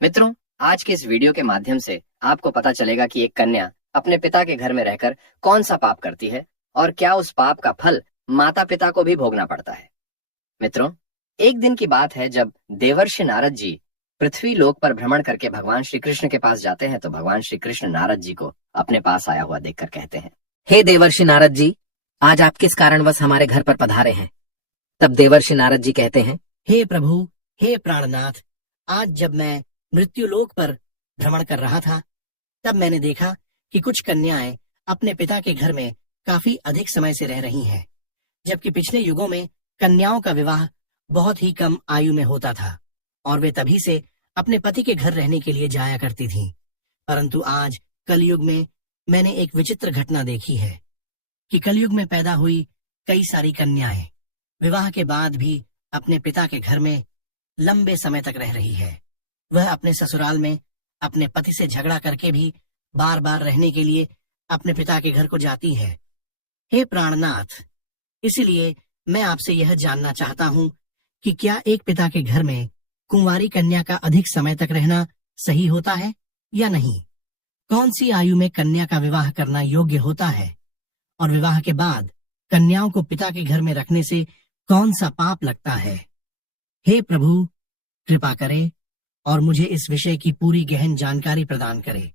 मित्रों, आज के इस वीडियो के माध्यम से आपको पता चलेगा कि एक कन्या अपने पिता के घर में रहकर कौन सा पाप करती है और क्या उस पाप का फल माता पिता को भी भोगना पड़ता है। मित्रों, एक दिन की बात है जब देवर्षि नारद जी पृथ्वी लोक पर भ्रमण करके भगवान श्री कृष्ण के पास जाते हैं तो भगवान श्री कृष्ण नारद जी को अपने पास आया हुआ देखकर कहते हैं, हे देवर्षि नारद जी, आज आप किस कारणवश हमारे घर पर पधारे हैं। तब देवर्षि नारद जी कहते हैं, हे प्रभु, हे प्राणनाथ, आज जब मैं मृत्युलोक पर भ्रमण कर रहा था तब मैंने देखा कि कुछ कन्याएं अपने पिता के घर में काफी अधिक समय से रह रही हैं, जबकि पिछले युगों में कन्याओं का विवाह बहुत ही कम आयु में होता था और वे तभी से अपने पति के घर रहने के लिए जाया करती थीं। परंतु आज कलयुग में मैंने एक विचित्र घटना देखी है कि कलयुग में पैदा हुई कई सारी कन्याएं विवाह के बाद भी अपने पिता के घर में लंबे समय तक रह रही है। वह अपने ससुराल में अपने पति से झगड़ा करके भी बार बार रहने के लिए अपने पिता के घर को जाती है। हे प्राणनाथ, इसलिए मैं आपसे यह जानना चाहता हूँ कि क्या एक पिता के घर में कुंवारी कन्या का अधिक समय तक रहना सही होता है या नहीं? कौन सी आयु में कन्या का विवाह करना योग्य होता है और विवाह के बाद कन्याओं को पिता के घर में रखने से कौन सा पाप लगता है? हे प्रभु, कृपा करें और मुझे इस विषय की पूरी गहन जानकारी प्रदान करें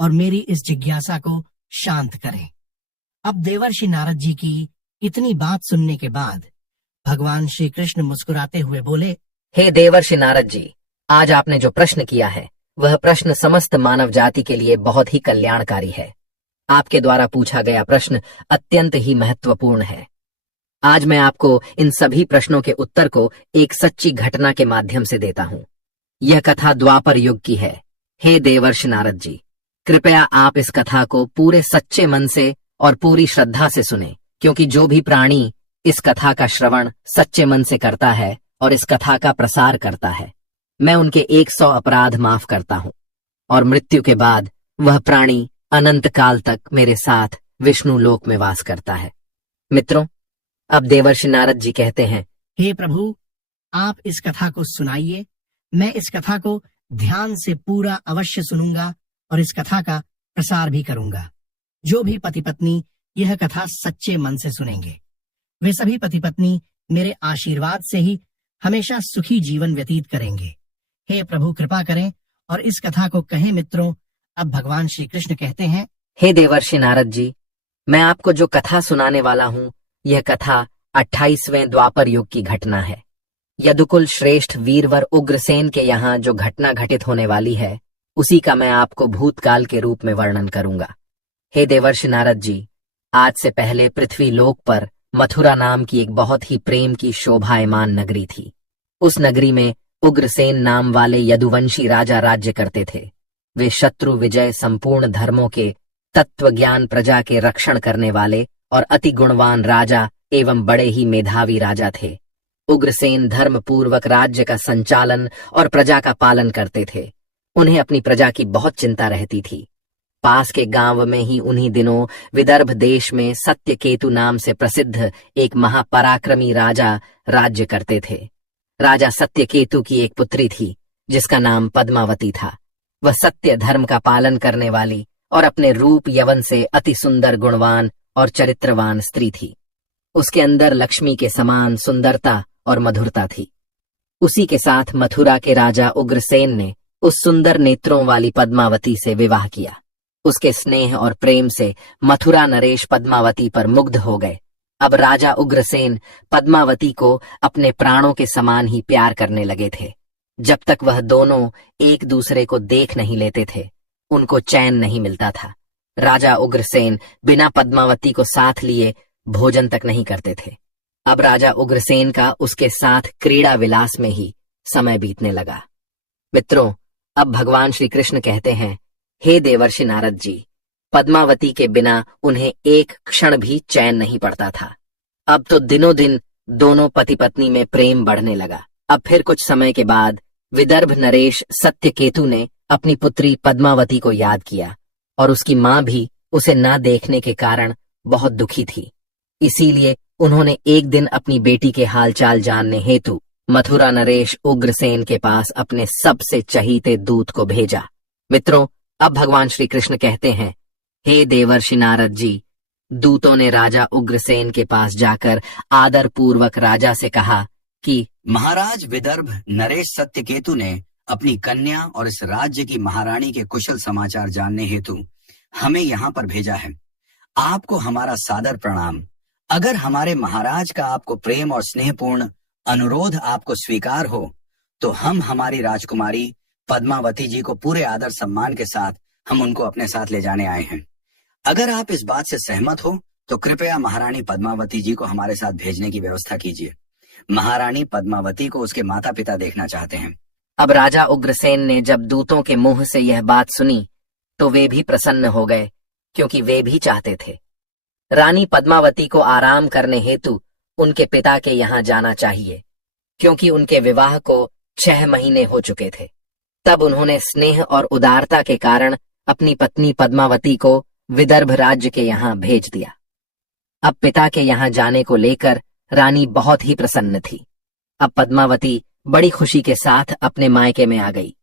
और मेरी इस जिज्ञासा को शांत करें। अब देवर्षि नारद जी की इतनी बात सुनने के बाद भगवान श्री कृष्ण मुस्कुराते हुए बोले, हे देवर्षि नारद जी, आज आपने जो प्रश्न किया है वह प्रश्न समस्त मानव जाति के लिए बहुत ही कल्याणकारी है। आपके द्वारा पूछा गया प्रश्न अत्यंत ही महत्वपूर्ण है। आज मैं आपको इन सभी प्रश्नों के उत्तर को एक सच्ची घटना के माध्यम से देता हूँ। यह कथा द्वापर युग की है। हे देवर्षि नारद जी, कृपया आप इस कथा को पूरे सच्चे मन से और पूरी श्रद्धा से सुने, क्योंकि जो भी प्राणी इस कथा का श्रवण सच्चे मन से करता है और इस कथा का प्रसार करता है, मैं उनके 100 अपराध माफ करता हूँ और मृत्यु के बाद वह प्राणी अनंत काल तक मेरे साथ विष्णु लोक में वास करता है। मित्रों, अब देवर्षि नारद जी कहते हैं, हे प्रभु, आप इस कथा को सुनाइए। मैं इस कथा को ध्यान से पूरा अवश्य सुनूंगा और इस कथा का प्रसार भी करूंगा। जो भी पति पत्नी यह कथा सच्चे मन से सुनेंगे वे सभी पति पत्नी मेरे आशीर्वाद से ही हमेशा सुखी जीवन व्यतीत करेंगे। हे प्रभु, कृपा करें और इस कथा को कहें। मित्रों, अब भगवान श्री कृष्ण कहते हैं, हे देवर्षि नारद जी, मैं आपको जो कथा सुनाने वाला हूँ यह कथा 28वें द्वापर युग की घटना है। यदुकुल श्रेष्ठ वीरवर उग्रसेन के यहाँ जो घटना घटित होने वाली है उसी का मैं आपको भूतकाल के रूप में वर्णन करूंगा। हे देवर्षि नारद जी, आज से पहले पृथ्वी लोक पर मथुरा नाम की एक बहुत ही प्रेम की शोभायमान नगरी थी। उस नगरी में उग्रसेन नाम वाले यदुवंशी राजा राज्य करते थे। वे शत्रु विजय, संपूर्ण धर्मों के तत्व ज्ञान, प्रजा के रक्षण करने वाले और अति गुणवान राजा एवं बड़े ही मेधावी राजा थे। उग्रसेन धर्म पूर्वक राज्य का संचालन और प्रजा का पालन करते थे। उन्हें अपनी प्रजा की बहुत चिंता रहती थी। पास के गांव में ही उन्हीं दिनों विदर्भ देश में सत्यकेतु नाम से प्रसिद्ध एक महापराक्रमी राजा राज्य करते थे। राजा सत्यकेतु की एक पुत्री थी जिसका नाम पद्मावती था। वह सत्य धर्म का पालन करने वाली और अपने रूप यवन से अति सुंदर, गुणवान और चरित्रवान स्त्री थी। उसके अंदर लक्ष्मी के समान सुंदरता और मधुरता थी। उसी के साथ मथुरा के राजा उग्रसेन ने उस सुंदर नेत्रों वाली पद्मावती से विवाह किया। उसके स्नेह और प्रेम से मथुरा नरेश पद्मावती पर मुग्ध हो गए। अब राजा उग्रसेन पद्मावती को अपने प्राणों के समान ही प्यार करने लगे थे। जब तक वह दोनों एक दूसरे को देख नहीं लेते थे उनको चैन नहीं मिलता था। राजा उग्रसेन बिना पद्मावती को साथ लिए भोजन तक नहीं करते थे। अब राजा उग्रसेन का उसके साथ क्रीड़ा विलास में ही समय बीतने लगा। मित्रों, अब भगवान श्री कृष्ण कहते हैं, हे देवर्षि नारद जी, पद्मावती के बिना उन्हें एक क्षण भी चैन नहीं पड़ता था। अब तो दिनों दिन दोनों पति पत्नी में प्रेम बढ़ने लगा। अब फिर कुछ समय के बाद विदर्भ नरेश सत्यकेतु ने अपनी पुत्री पद्मावती को याद किया और उसकी मां भी उसे न देखने के कारण बहुत दुखी थी। इसीलिए उन्होंने एक दिन अपनी बेटी के हालचाल जानने हेतु मथुरा नरेश उग्रसेन के पास अपने सबसे चहीते दूत को भेजा। मित्रों, अब भगवान श्री कृष्ण कहते हैं, हे देवर्षि नारद जी, दूतों ने राजा उग्रसेन के पास जाकर आदर पूर्वक राजा से कहा कि महाराज विदर्भ नरेश सत्यकेतु ने अपनी कन्या और इस राज्य की महारानी के कुशल समाचार जानने हेतु हमें यहाँ पर भेजा है। आपको हमारा सादर प्रणाम। अगर हमारे महाराज का आपको प्रेम और स्नेहपूर्ण अनुरोध आपको स्वीकार हो तो हम हमारी राजकुमारी पद्मावती जी को पूरे आदर सम्मान के साथ हम उनको अपने साथ ले जाने आए हैं। अगर आप इस बात से सहमत हो तो कृपया महारानी पद्मावती जी को हमारे साथ भेजने की व्यवस्था कीजिए। महारानी पद्मावती को उसके माता पिता देखना चाहते हैं। अब राजा उग्रसेन ने जब दूतों के मुंह से यह बात सुनी तो वे भी प्रसन्न हो गए, क्योंकि वे भी चाहते थे। रानी पद्मावती को आराम करने हेतु उनके पिता के यहाँ जाना चाहिए, क्योंकि उनके विवाह को 6 महीने हो चुके थे। तब उन्होंने स्नेह और उदारता के कारण अपनी पत्नी पद्मावती को विदर्भ राज्य के यहाँ भेज दिया। अब पिता के यहाँ जाने को लेकर रानी बहुत ही प्रसन्न थी। अब पद्मावती बड़ी खुशी के साथ अपने मायके में आ गई।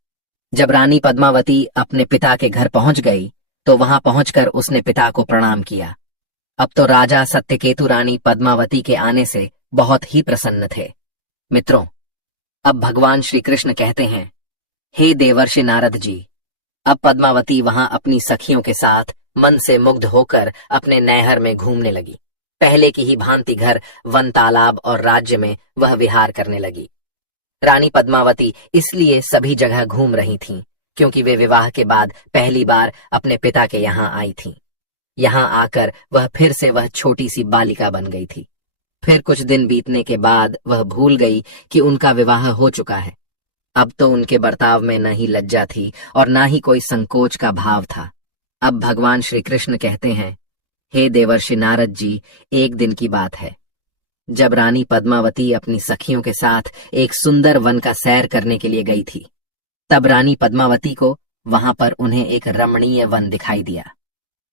जब रानी पद्मावती अपने पिता के घर पहुंच गई तो वहां पहुंचकर उसने पिता को प्रणाम किया। अब तो राजा सत्यकेतु रानी पद्मावती के आने से बहुत ही प्रसन्न थे। मित्रों, अब भगवान श्री कृष्ण कहते हैं, हे देवर्षि नारद जी, अब पद्मावती वहां अपनी सखियों के साथ मन से मुग्ध होकर अपने नैहर में घूमने लगी। पहले की ही भांति घर, वन, तालाब और राज्य में वह विहार करने लगी। रानी पद्मावती इसलिए सभी जगह घूम रही थीं, क्योंकि वे विवाह के बाद पहली बार अपने पिता के यहाँ आई थीं। यहाँ आकर वह फिर से वह छोटी सी बालिका बन गई थी। फिर कुछ दिन बीतने के बाद वह भूल गई कि उनका विवाह हो चुका है। अब तो उनके बर्ताव में न ही लज्जा थी और न ही कोई संकोच का भाव था। अब भगवान श्री कृष्ण कहते हैं, हे देवर्षि नारद जी, एक दिन की बात है, जब रानी पद्मावती अपनी सखियों के साथ एक सुंदर वन का सैर करने के लिए गई थी, तब रानी पद्मावती को वहां पर उन्हें एक रमणीय वन दिखाई दिया।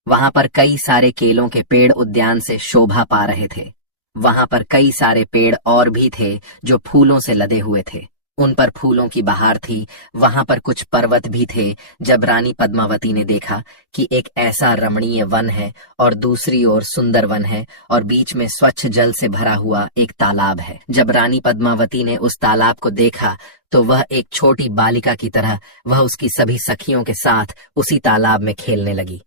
वहां पर कई सारे केलों के पेड़ उद्यान से शोभा पा रहे थे। वहां पर कई सारे पेड़ और भी थे जो फूलों से लदे हुए थे। उन पर फूलों की बहार थी। वहां पर कुछ पर्वत भी थे। जब रानी पद्मावती ने देखा कि एक ऐसा रमणीय वन है और दूसरी ओर सुंदर वन है और बीच में स्वच्छ जल से भरा हुआ एक तालाब है, जब रानी पद्मावती ने उस तालाब को देखा तो वह एक छोटी बालिका की तरह वह उसकी सभी सखियों के साथ उसी तालाब में खेलने लगी।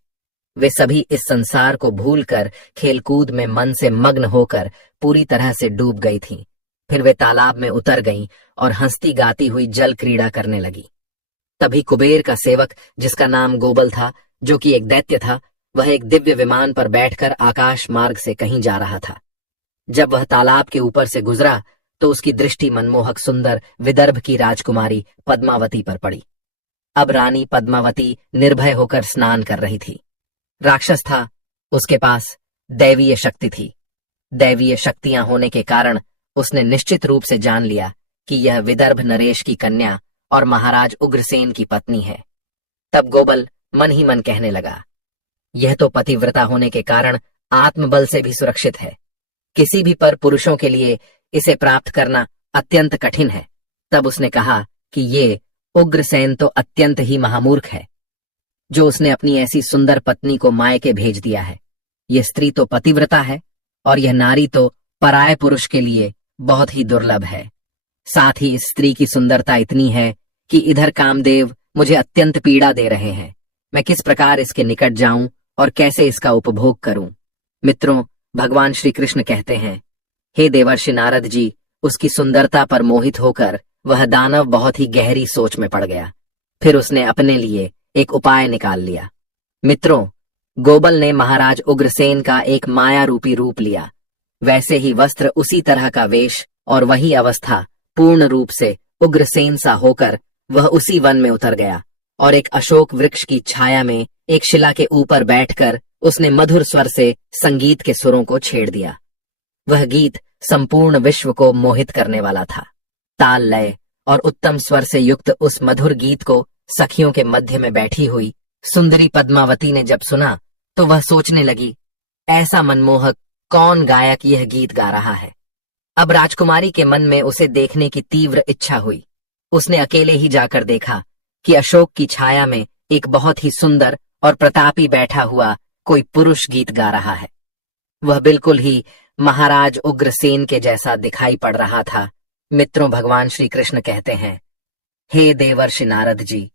वे सभी इस संसार को भूलकर खेलकूद में मन से मग्न होकर पूरी तरह से डूब गई थीं। फिर वे तालाब में उतर गईं और हंसती गाती हुई जल क्रीड़ा करने लगी। तभी कुबेर का सेवक, जिसका नाम गोबल था, जो कि एक दैत्य था, वह एक दिव्य विमान पर बैठकर आकाश मार्ग से कहीं जा रहा था। जब वह तालाब के ऊपर से गुजरा तो उसकी दृष्टि मनमोहक सुंदर विदर्भ की राजकुमारी पद्मावती पर पड़ी। अब रानी पद्मावती निर्भय होकर स्नान कर रही थी। राक्षस था, उसके पास दैवीय शक्ति थी। दैवीय शक्तियां होने के कारण उसने निश्चित रूप से जान लिया कि यह विदर्भ नरेश की कन्या और महाराज उग्रसेन की पत्नी है। तब गोबल मन ही मन कहने लगा, यह तो पतिव्रता होने के कारण आत्मबल से भी सुरक्षित है। किसी भी पर पुरुषों के लिए इसे प्राप्त करना अत्यंत कठिन है। तब उसने कहा कि ये उग्रसेन तो अत्यंत ही महामूर्ख है, जो उसने अपनी ऐसी सुंदर पत्नी को मायके भेज दिया है। यह स्त्री तो पतिव्रता है और यह नारी तो पराये पुरुष के लिए बहुत ही दुर्लभ है। साथ ही इस स्त्री की सुंदरता इतनी है कि इधर कामदेव मुझे अत्यंत पीड़ा दे रहे हैं। मैं किस प्रकार इसके निकट जाऊं और कैसे इसका उपभोग करूं? मित्रों, भगवान श्री कृष्ण कहते हैं, हे देवर्षि नारद जी, उसकी सुंदरता पर मोहित होकर वह दानव बहुत ही गहरी सोच में पड़ गया। फिर उसने अपने लिए एक उपाय निकाल लिया। मित्रों, गोबल ने महाराज उग्रसेन का एक माया रूपी रूप लिया। वैसे ही वस्त्र, उसी तरह का वेश और वही अवस्था, पूर्ण रूप से उग्रसेन सा होकर वह उसी वन में उतर गया और एक अशोक वृक्ष की छाया में एक शिला के ऊपर बैठकर उसने मधुर स्वर से संगीत के सुरों को छेड़ दिया। वह गीत संपूर्ण विश्व को मोहित करने वाला था। ताल, लय और उत्तम स्वर से युक्त उस मधुर गीत को सखियों के मध्य में बैठी हुई सुंदरी पद्मावती ने जब सुना तो वह सोचने लगी, ऐसा मनमोहक कौन गायक यह गीत गा रहा है? अब राजकुमारी के मन में उसे देखने की तीव्र इच्छा हुई। उसने अकेले ही जाकर देखा कि अशोक की छाया में एक बहुत ही सुंदर और प्रतापी बैठा हुआ कोई पुरुष गीत गा रहा है। वह बिल्कुल ही महाराज उग्रसेन के जैसा दिखाई पड़ रहा था। मित्रों, भगवान श्री कृष्ण कहते हैं, हे देवर्षि नारद जी,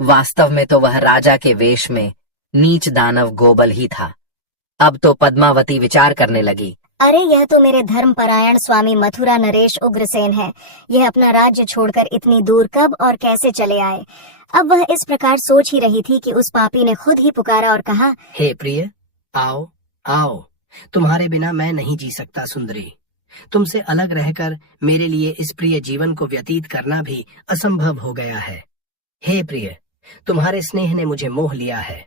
वास्तव में तो वह राजा के वेश में नीच दानव गोबल ही था। अब तो पद्मावती विचार करने लगी, अरे यह तो मेरे धर्मपरायण स्वामी मथुरा नरेश उग्रसेन है। यह अपना राज्य छोड़कर इतनी दूर कब और कैसे चले आए। अब वह इस प्रकार सोच ही रही थी कि उस पापी ने खुद ही पुकारा और कहा, हे प्रिय, आओ आओ, तुम्हारे बिना मैं नहीं जी सकता सुंदरी। तुमसे अलग रहकर मेरे लिए इस प्रिय जीवन को व्यतीत करना भी असंभव हो गया है। हे प्रिय, तुम्हारे स्नेह ने मुझे मोह लिया है,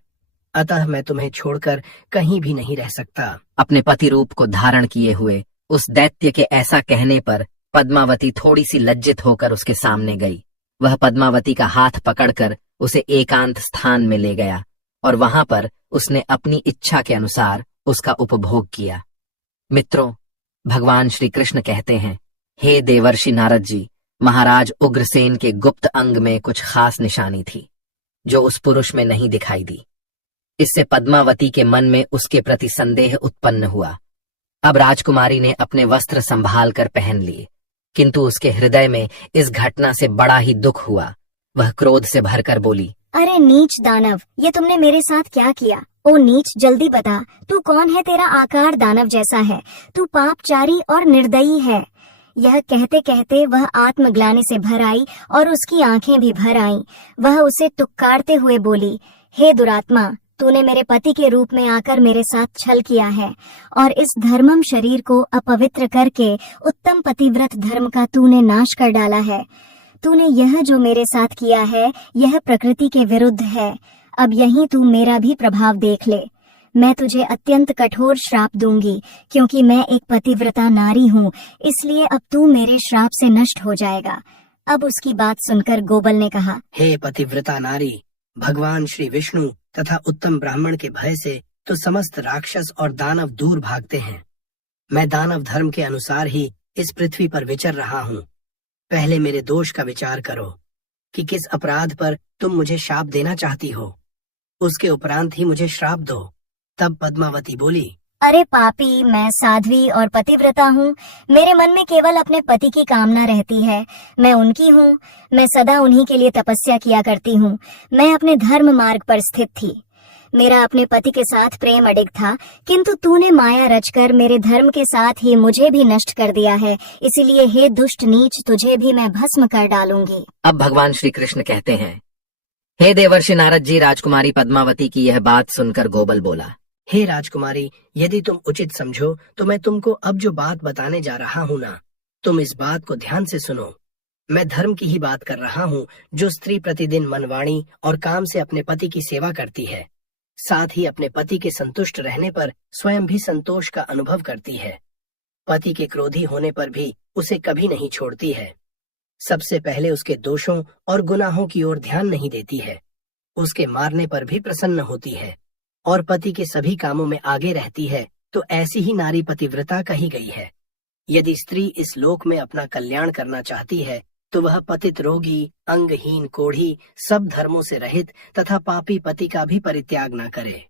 अतः मैं तुम्हें छोड़कर कहीं भी नहीं रह सकता। अपने पति रूप को धारण किए हुए उस दैत्य के ऐसा कहने पर पद्मावती थोड़ी सी लज्जित होकर उसके सामने गई। वह पद्मावती का हाथ पकड़कर उसे एकांत स्थान में ले गया और वहां पर उसने अपनी इच्छा के अनुसार उसका उपभोग किया। मित्रों, भगवान श्री कृष्ण कहते हैं, हे देवर्षि नारद जी, महाराज उग्रसेन के गुप्त अंग में कुछ खास निशानी थी जो उस पुरुष में नहीं दिखाई दी। इससे पद्मावती के मन में उसके प्रति संदेह उत्पन्न हुआ। अब राजकुमारी ने अपने वस्त्र संभाल कर पहन लिए, किंतु उसके हृदय में इस घटना से बड़ा ही दुख हुआ। वह क्रोध से भरकर बोली, अरे नीच दानव, ये तुमने मेरे साथ क्या किया। ओ नीच, जल्दी बता, तू कौन है। तेरा आकार दानव जैसा है, तू पापचारी और निर्दयी है। यह कहते कहते वह आत्मग्लानि से भर आई और उसकी आंखें भी भर आईं। वह उसे टुक्कारते हुए बोली, हे दुरात्मा, तूने मेरे पति के रूप में आकर मेरे साथ छल किया है और इस धर्मम शरीर को अपवित्र करके उत्तम पतिव्रत धर्म का तूने नाश कर डाला है। तूने यह जो मेरे साथ किया है यह प्रकृति के विरुद्ध है। अब यहीं तू मेरा भी प्रभाव देख ले। मैं तुझे अत्यंत कठोर श्राप दूंगी, क्योंकि मैं एक पतिव्रता नारी हूँ, इसलिए अब तू मेरे श्राप से नष्ट हो जाएगा। अब उसकी बात सुनकर गोबल ने कहा, हे पतिव्रता नारी, भगवान श्री विष्णु तथा उत्तम ब्राह्मण के भय से तो समस्त राक्षस और दानव दूर भागते हैं। मैं दानव धर्म के अनुसार ही इस पृथ्वी पर विचर रहा हूँ। पहले मेरे दोष का विचार करो कि किस अपराध पर तुम मुझे शाप देना चाहती हो, उसके उपरांत ही मुझे श्राप दो। तब पद्मावती बोली, अरे पापी, मैं साध्वी और पतिव्रता हूँ। मेरे मन में केवल अपने पति की कामना रहती है। मैं उनकी हूँ। मैं सदा उन्हीं के लिए तपस्या किया करती हूँ। मैं अपने धर्म मार्ग पर स्थित थी। मेरा अपने पति के साथ प्रेम अडिग था, किंतु तूने माया रचकर मेरे धर्म के साथ ही मुझे भी नष्ट कर दिया है। इसीलिए हे दुष्ट नीच, तुझे भी मैं भस्म कर डालूंगी। अब भगवान श्री कृष्ण कहते हैं, हे देवर्षि नारद जी, राजकुमारी पद्मावती की यह बात सुनकर गोबल बोला, हे राजकुमारी, यदि तुम उचित समझो तो मैं तुमको अब जो बात बताने जा रहा हूँ ना, तुम इस बात को ध्यान से सुनो। मैं धर्म की ही बात कर रहा हूँ, जो स्त्री प्रतिदिन मनवाणी और काम से अपने पति की सेवा करती है, साथ ही अपने पति के संतुष्ट रहने पर स्वयं भी संतोष का अनुभव करती है। पति के क्रोधी होने पर भी उसे कभी नहीं छोड़ती है। सबसे पहले उसके दोषों और गुनाहों की ओर ध्यान नहीं देती है। उसके मारने पर भी प्रसन्न होती है और पति के सभी कामों में आगे रहती है। तो ऐसी ही नारी पतिव्रता कही गई है। यदि स्त्री इस लोक में अपना कल्याण करना चाहती है तो वह पतित, रोगी, अंगहीन, कोढ़ी, सब धर्मों से रहित तथा पापी पति का भी परित्याग न करे।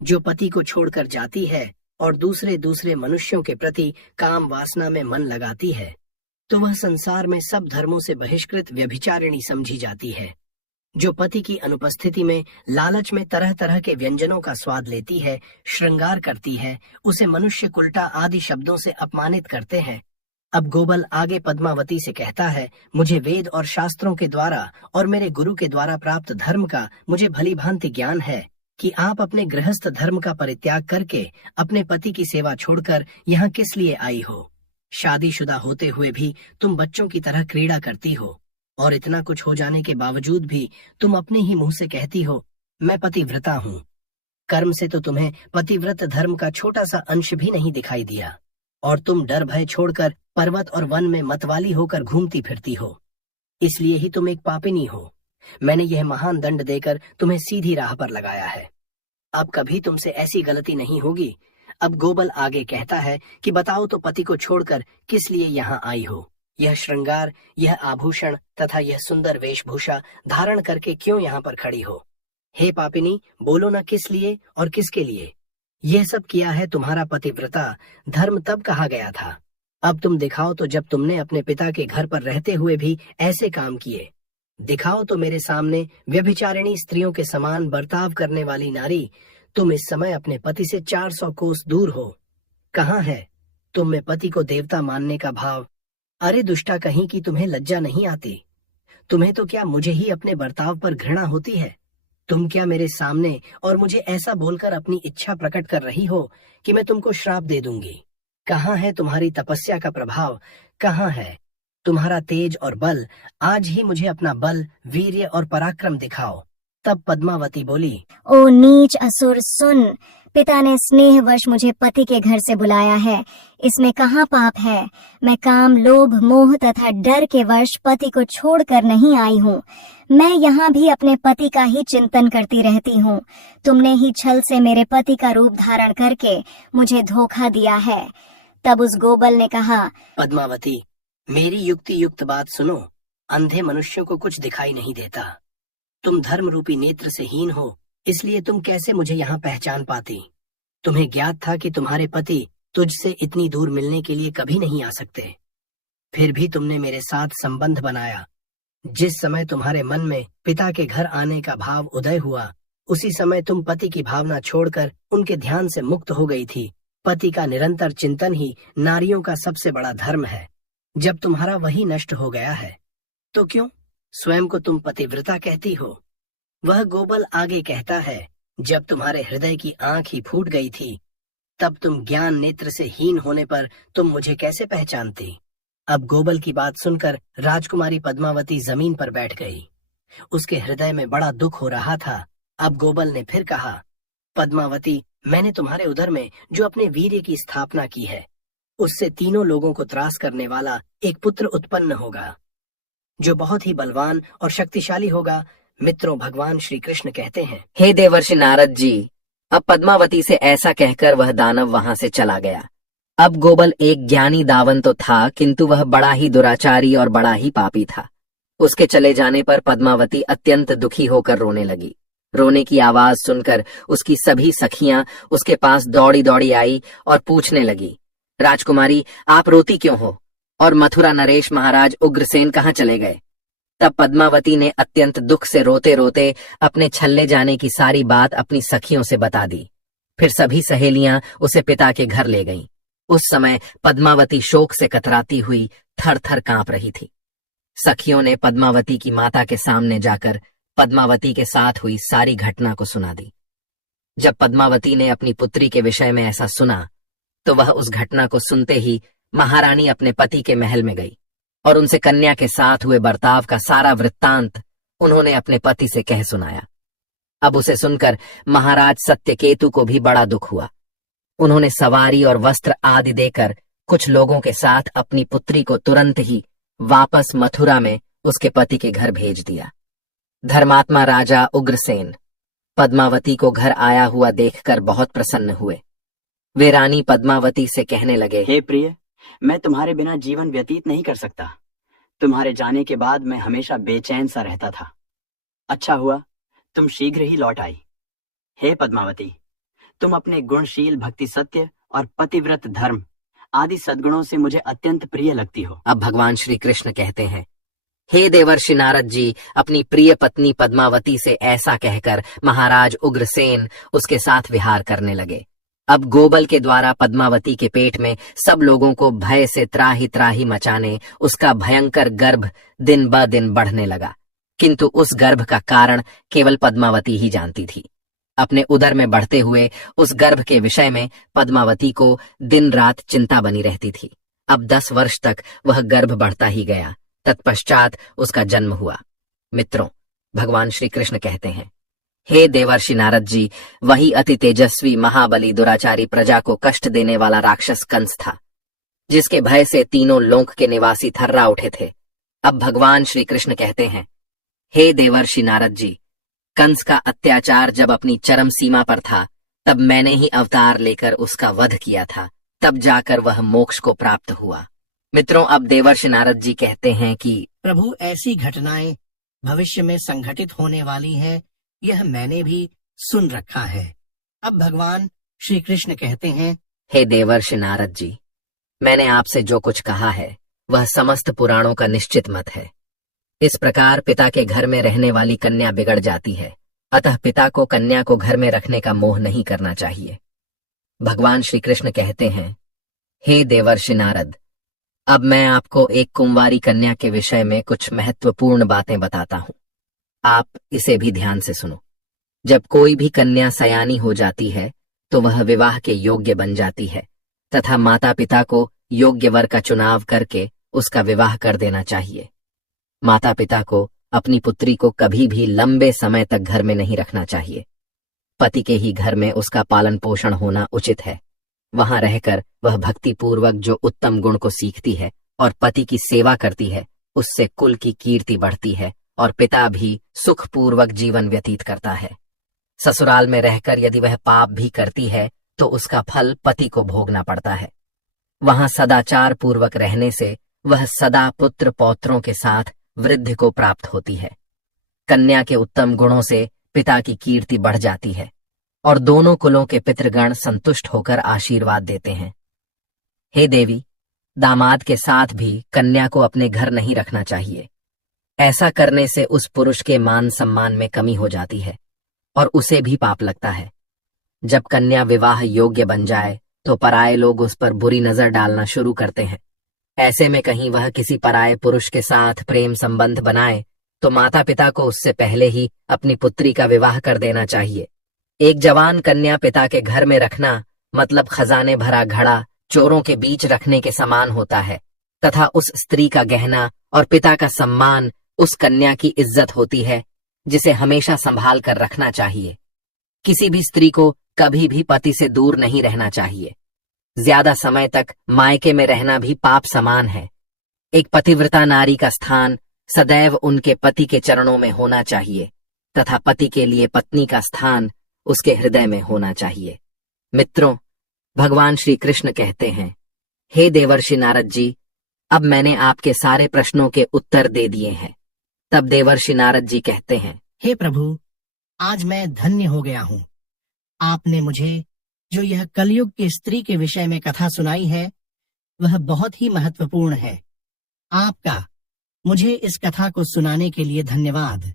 जो पति को छोड़कर जाती है और दूसरे मनुष्यों के प्रति काम वासना में मन लगाती है, तो वह संसार में सब धर्मों से बहिष्कृत व्यभिचारिणी समझी जाती है। जो पति की अनुपस्थिति में लालच में तरह तरह के व्यंजनों का स्वाद लेती है, श्रृंगार करती है, उसे मनुष्य कुल्टा आदि शब्दों से अपमानित करते हैं। अब गोबल आगे पद्मावती से कहता है, मुझे वेद और शास्त्रों के द्वारा और मेरे गुरु के द्वारा प्राप्त धर्म का मुझे भली भांति ज्ञान है कि आप अपने गृहस्थ धर्म का परित्याग करके अपने पति की सेवा छोड़कर यहाँ किस लिए आई हो। शादीशुदा होते हुए भी तुम बच्चों की तरह क्रीड़ा करती हो और इतना कुछ हो जाने के बावजूद भी तुम अपने ही मुंह से कहती हो, मैं पतिव्रता हूँ। कर्म से तो तुम्हें पतिव्रत धर्म का छोटा सा अंश भी नहीं दिखाई दिया और तुम डर भय छोड़कर पर्वत और वन में मतवाली होकर घूमती फिरती हो। इसलिए ही तुम एक पापिनी हो। मैंने यह महान दंड देकर तुम्हें सीधी राह पर लगाया है। अब कभी तुमसे ऐसी गलती नहीं होगी। अब गोबल आगे कहता है कि बताओ तो पति को छोड़कर किस लिए यहाँ आई हो? यह श्रृंगार, यह आभूषण तथा यह सुंदर वेशभूषा धारण करके क्यों यहाँ पर खड़ी हो? हे पापिनी, बोलो न किस लिए और किसके लिए? यह सब किया है तुम्हारा पतिव्रता धर्म तब कहा गया था। अब तुम दिखाओ तो जब तुमने अपने पिता के घर पर रहते हुए भी ऐसे काम किए। दिखाओ तो मेरे सामने व्यभिचारिणी स्त्रियों के समान बर्ताव करने वाली नारी, तुम इस समय अपने पति से 400 कोस दूर हो। कहाँ है तुम में पति को देवता मानने का भाव? अरे दुष्टा कहीं की, तुम्हें लज्जा नहीं आती? तुम्हें तो क्या मुझे ही अपने बर्ताव पर घृणा होती है? तुम क्या मेरे सामने और मुझे ऐसा बोलकर अपनी इच्छा प्रकट कर रही हो कि मैं तुमको श्राप दे दूंगी? कहाँ है तुम्हारी तपस्या का प्रभाव? कहाँ है तुम्हारा तेज और बल? आज ही मुझे अपना बल, वीर्य और पराक्रम दिखाओ। तब पद्मावती बोली, ओ नीच असुर, सुन, पिता ने स्नेहवश मुझे पति के घर से बुलाया है। इसमें कहाँ पाप है? मैं काम, लोभ, मोह तथा डर के वश पति को छोड़कर नहीं आई हूँ। मैं यहाँ भी अपने पति का ही चिंतन करती रहती हूँ। तुमने ही छल से मेरे पति का रूप धारण करके मुझे धोखा दिया है। तब उस गोबल ने कहा, पद्मावती, मेरी युक्ति युक्त बात सुनो। अंधे मनुष्यों को कुछ दिखाई नहीं देता। तुम धर्म रूपी नेत्र से हीन हो, इसलिए तुम कैसे मुझे यहाँ पहचान पाती? तुम्हें ज्ञात था कि तुम्हारे पति तुझसे इतनी दूर मिलने के लिए कभी नहीं आ सकते। फिर भी तुमने मेरे साथ संबंध बनाया। जिस समय तुम्हारे मन में पिता के घर आने का भाव उदय हुआ, उसी समय तुम पति की भावना छोड़कर उनके ध्यान से मुक्त हो गई थी। पति का निरंतर चिंतन ही नारियों का सबसे बड़ा धर्म है। जब तुम्हारा वही नष्ट हो गया है, तो क्यों स्वयं को तुम पतिव्रता कहती हो? वह गोबल आगे कहता है, जब तुम्हारे हृदय की आंख ही फूट गई थी, तब तुम ज्ञान नेत्र से हीन होने पर तुम मुझे कैसे पहचानती? अब गोबल की बात सुनकर राजकुमारी पद्मावती जमीन पर बैठ गई। उसके हृदय में बड़ा दुख हो रहा था। अब गोबल ने फिर कहा, पद्मावती, मैंने तुम्हारे उदर में जो अपने वीर्य की स्थापना की है, उससे तीनों लोगों को त्रास करने वाला एक पुत्र उत्पन्न होगा, जो बहुत ही बलवान और शक्तिशाली होगा। मित्रों, भगवान श्री कृष्ण कहते हैं, हे देवर्षि नारद जी, अब पद्मावती से ऐसा कहकर वह दानव वहां से चला गया। अब गोबल एक ज्ञानी दावन तो था, किंतु वह बड़ा ही दुराचारी और बड़ा ही पापी था। उसके चले जाने पर पद्मावती अत्यंत दुखी होकर रोने लगी। रोने की आवाज सुनकर उसकी सभी सखियां उसके पास दौड़ी दौड़ी आई और पूछने लगी, राजकुमारी, आप रोती क्यों हो? और मथुरा नरेश महाराज उग्रसेन कहाँ चले गए? तब पद्मावती ने अत्यंत दुख से रोते रोते अपने छल्ले जाने की सारी बात अपनी सखियों से बता दी। फिर सभी सहेलियां उसे पिता के घर ले गईं। उस समय पद्मावती शोक से कतराती हुई थर थर कांप रही थी। सखियों ने पद्मावती की माता के सामने जाकर पद्मावती के साथ हुई सारी घटना को सुना दी। जब पद्मावती ने अपनी पुत्री के विषय में ऐसा सुना, तो वह उस घटना को सुनते ही महारानी अपने पति के महल में गई और उनसे कन्या के साथ हुए बर्ताव का सारा वृत्तांत उन्होंने अपने पति से कह सुनाया। अब उसे सुनकर महाराज सत्यकेतु को भी बड़ा दुख हुआ। उन्होंने सवारी और वस्त्र आदि देकर कुछ लोगों के साथ अपनी पुत्री को तुरंत ही वापस मथुरा में उसके पति के घर भेज दिया। धर्मात्मा राजा उग्रसेन पद्मावती को घर आया हुआ देखकर बहुत प्रसन्न हुए। वे रानी पद्मावती से कहने लगे, हे प्रिय, मैं तुम्हारे बिना जीवन व्यतीत नहीं कर सकता। तुम्हारे जाने के बाद मैं हमेशा बेचैन सा रहता था। अच्छा हुआ तुम शीघ्र ही लौट आई। हे पद्मावती, तुम अपने गुणशील, भक्ति, सत्य और पतिव्रत धर्म आदि सद्गुणों से मुझे अत्यंत प्रिय लगती हो। अब भगवान श्री कृष्ण कहते हैं, हे देवर्षि नारद जी, अपनी प्रिय पत्नी पद्मावती से ऐसा कहकर महाराज उग्रसेन उसके साथ विहार करने लगे। अब गोबल के द्वारा पद्मावती के पेट में सब लोगों को भय से त्राही त्राही मचाने उसका भयंकर गर्भ दिन ब दिन बढ़ने लगा, किंतु उस गर्भ का कारण केवल पद्मावती ही जानती थी। अपने उदर में बढ़ते हुए उस गर्भ के विषय में पद्मावती को दिन रात चिंता बनी रहती थी। अब 10 वर्ष तक वह गर्भ बढ़ता ही गया। तत्पश्चात उसका जन्म हुआ। मित्रों, भगवान श्री कृष्ण कहते हैं, हे देवर्षि नारद जी, वही अति तेजस्वी, महाबली, दुराचारी, प्रजा को कष्ट देने वाला राक्षस कंस था, जिसके भय से तीनों लोक के निवासी थर्रा उठे थे। अब भगवान श्री कृष्ण कहते हैं, हे देवर्षि नारद जी, कंस का अत्याचार जब अपनी चरम सीमा पर था, तब मैंने ही अवतार लेकर उसका वध किया था, तब जाकर वह मोक्ष को प्राप्त हुआ। मित्रों, अब देवर्षि नारद जी कहते हैं कि प्रभु, ऐसी घटनाएं भविष्य में संघटित होने वाली हैं, यह मैंने भी सुन रखा है। अब भगवान श्री कृष्ण कहते हैं, हे देवर्षि नारद जी, मैंने आपसे जो कुछ कहा है वह समस्त पुराणों का निश्चित मत है। इस प्रकार पिता के घर में रहने वाली कन्या बिगड़ जाती है, अतः पिता को कन्या को घर में रखने का मोह नहीं करना चाहिए। भगवान श्री कृष्ण कहते हैं, हे देवर्षि नारद, अब मैं आपको एक कुंवारी कन्या के विषय में कुछ महत्वपूर्ण बातें बताता हूं। आप इसे भी ध्यान से सुनो। जब कोई भी कन्या सयानी हो जाती है तो वह विवाह के योग्य बन जाती है तथा माता पिता को योग्य वर का चुनाव करके उसका विवाह कर देना चाहिए। माता पिता को अपनी पुत्री को कभी भी लंबे समय तक घर में नहीं रखना चाहिए। पति के ही घर में उसका पालन पोषण होना उचित है। वहां रहकर वह भक्ति पूर्वक जो उत्तम गुण को सीखती है और पति की सेवा करती है, उससे कुल की कीर्ति बढ़ती है और पिता भी सुखपूर्वक जीवन व्यतीत करता है। ससुराल में रहकर यदि वह पाप भी करती है तो उसका फल पति को भोगना पड़ता है। वहां सदाचार पूर्वक रहने से वह सदा पुत्र पौत्रों के साथ वृद्धि को प्राप्त होती है। कन्या के उत्तम गुणों से पिता की कीर्ति बढ़ जाती है और दोनों कुलों के पितृगण संतुष्ट होकर आशीर्वाद देते हैं। हे देवी, दामाद के साथ भी कन्या को अपने घर नहीं रखना चाहिए। ऐसा करने से उस पुरुष के मान सम्मान में कमी हो जाती है और उसे भी पाप लगता है। जब कन्या विवाह योग्य बन जाए तो पराये लोग उस पर बुरी नजर डालना शुरू करते हैं। ऐसे में कहीं वह किसी पराये पुरुष के साथ प्रेम संबंध बनाए तो माता पिता को उससे पहले ही अपनी पुत्री का विवाह कर देना चाहिए। एक जवान कन्या पिता के घर में रखना मतलब खजाने भरा घड़ा चोरों के बीच रखने के समान होता है तथा उस स्त्री का गहना और पिता का सम्मान उस कन्या की इज्जत होती है, जिसे हमेशा संभाल कर रखना चाहिए। किसी भी स्त्री को कभी भी पति से दूर नहीं रहना चाहिए। ज्यादा समय तक मायके में रहना भी पाप समान है। एक पतिव्रता नारी का स्थान सदैव उनके पति के चरणों में होना चाहिए तथा पति के लिए पत्नी का स्थान उसके हृदय में होना चाहिए। मित्रों, भगवान श्री कृष्ण कहते हैं, हे देवर्षि नारद जी, अब मैंने आपके सारे प्रश्नों के उत्तर दे दिए हैं। तब देवर्षि नारद जी कहते हैं, हे प्रभु, आज मैं धन्य हो गया हूँ। आपने मुझे जो यह कलयुग की स्त्री के विषय में कथा सुनाई है वह बहुत ही महत्वपूर्ण है। आपका मुझे इस कथा को सुनाने के लिए धन्यवाद।